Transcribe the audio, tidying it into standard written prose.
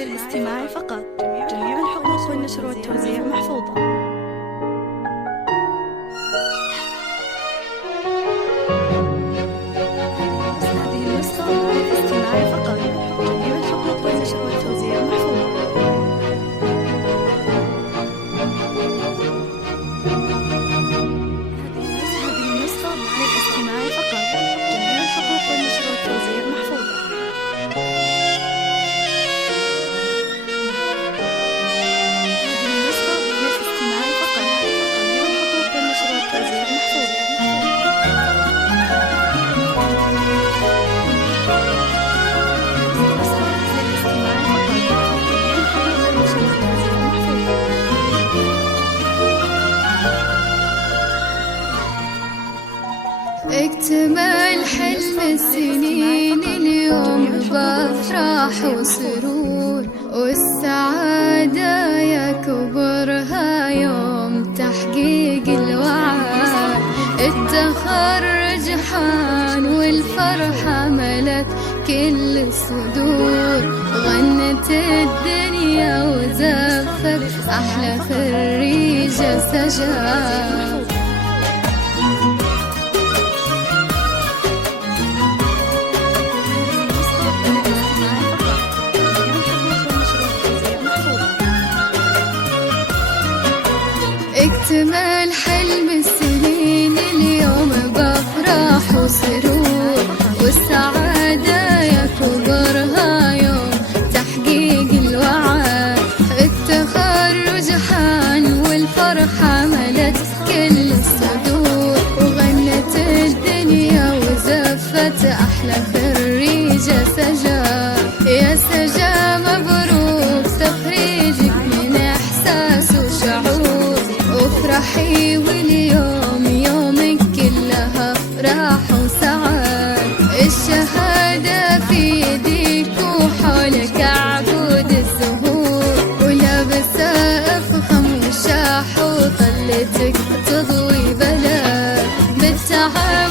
للاستماع فقط. جميع الحقوق والنشر والتوزيع محفوظة. هذه النسخة للاستماع فقط. جميع الحقوق والنشر والتوزيع محفوظة. هذه النسخة للاستماع فقط. جميع الحقوق والنشر والتوزيع محفوظة. اكتمل حلم السنين اليوم بأفراح وسرور، والسعادة يكبرها يوم تحقيق الوعد. التخرج حان والفرحة ملت كل الصدور، غنت الدنيا وزفت أحلى خريجة سجاد. اكتمل حلم السنين اليوم بأفراح وسرور، والسعادة يكبرها يوم تحقيق الوعد. التخرج حان والفرحة ملت كل الصدور، وغنت الدنيا وزفت أحلى خريجة سجا. يا سجا مبروك تخريجك من إحساس وشعور، افرحي واليوم يومك كلها افراح وسعاد. الشهادة في يديك وحولك عقود الزهور، ولابسة افخم وشاح وطلتك تضوي بلد بالتعب